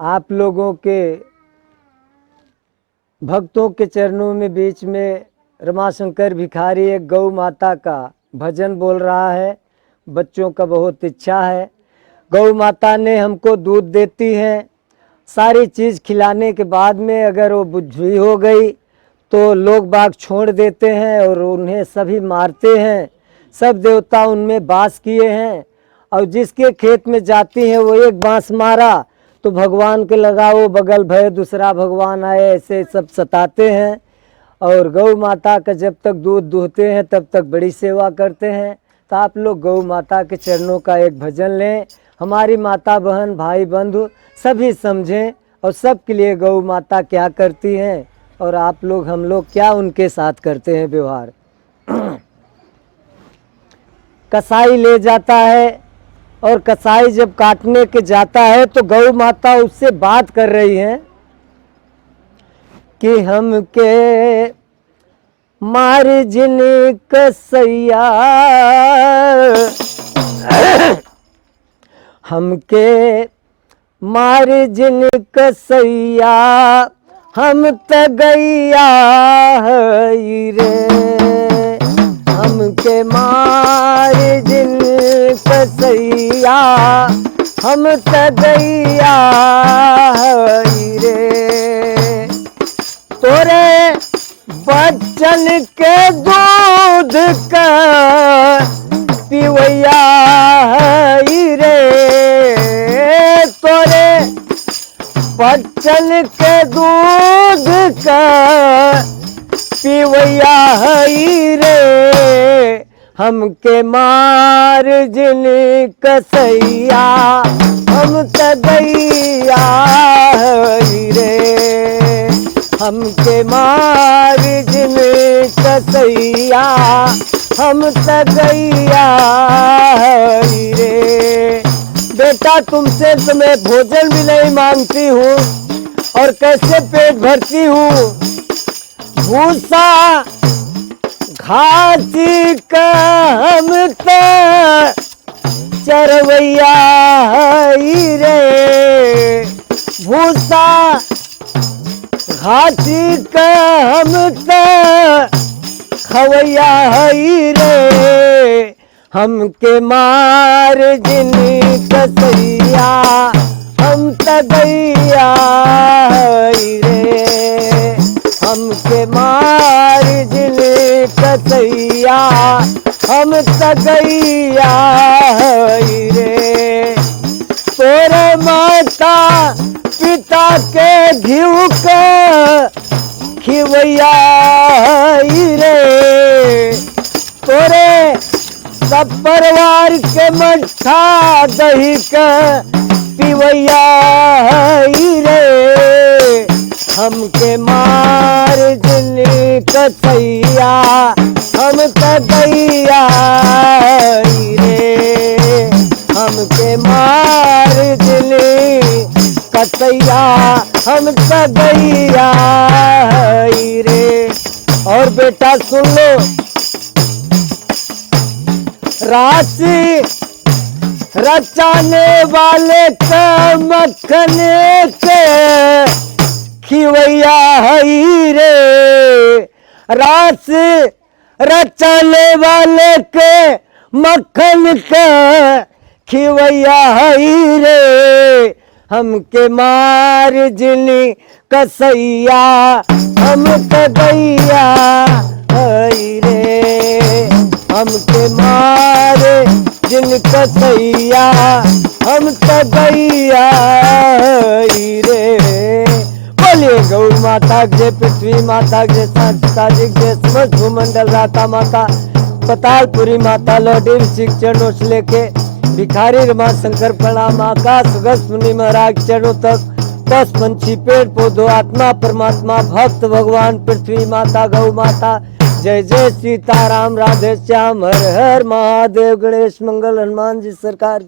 आप लोगों के भक्तों के चरणों में बीच में रमाशंकर भिखारी एक गौ माता का भजन बोल रहा है। बच्चों का बहुत इच्छा है। गौ माता ने हमको दूध देती हैं, सारी चीज़ खिलाने के बाद में अगर वो बुझी हो गई तो लोग बाग छोड़ देते हैं और उन्हें सभी मारते हैं। सब देवता उनमें वास किए हैं और जिसके खेत में जाती हैं वो एक बांस मारा तो भगवान के लगा, वो बगल भय दूसरा भगवान आए, ऐसे सब सताते हैं। और गौ माता का जब तक दूध दूहते हैं तब तक बड़ी सेवा करते हैं। तो आप लोग गौ माता के चरणों का एक भजन लें, हमारी माता बहन भाई बंधु सभी समझें और सबके लिए गौ माता क्या करती हैं और आप लोग हम लोग क्या उनके साथ करते हैं व्यवहार। कसाई ले जाता है और कसाई जब काटने के जाता है तो गौ माता उससे बात कर रही है कि हमके मार जिन कसैया, हमके मार जिन कसैया, हम त गैया हई रे, हमके मार जिन कसैया, हम त गैया हई रे। तोरे बच्चन के दूध का पिवैया हई रे, तोरे बच्चन के दूध का पिवैया हई रे। हमके मार जिन कसैया, हम त गैया हई रे, हमके मार जिन कसैया, हम त गैया हई रे। बेटा तुमसे तो मैं भोजन भी नहीं मांगती हूँ और कैसे पेट भरती हूँ, भूसा घासी का हम त चरवैया हई रे, भूसा घासी का हम त खवैया हई रे। हमके मार जिन कसैया, हम त गैया हई रे, हमके मार जिन कसैया, हम त गैया हई रे। तोरे माता पिता के घिउ का खिवैया हई रे, तोरे सब परिवार के मट्ठा दही का पिवैया हई रे। हमके मार जिन कसैया, हम त गैया हई रे, हमके मार जिन कसैया, हम त गैया हई रे। और बेटा सुन लो, राशि रचाने वाले का मक्खन के खिवैया हई रे, राशि रचाने वाले के मक्खन के खिवैया हई रे। हमके मार जिन कसैया, हम त गैया हई रे, हमके मार जिन कसैया, हम त गैया हई रे। बोलिए गौ माता के, पृथ्वी माता के, पिताजी के, समस्त भूमंडल राता माता, पतालपुरी माता, लौडी ऋषिक चरणों से लेके भिखारी रमाशंकर प्रणाम, आकाश गस्त मुनि महाराज चरणों तक, दस पंछी पेड़ पौधों आत्मा परमात्मा भक्त भगवान पृथ्वी माता गौ माता। जय जय सीताराम राधे श्याम हर हर महादेव, गणेश मंगल हनुमान जी सरकार।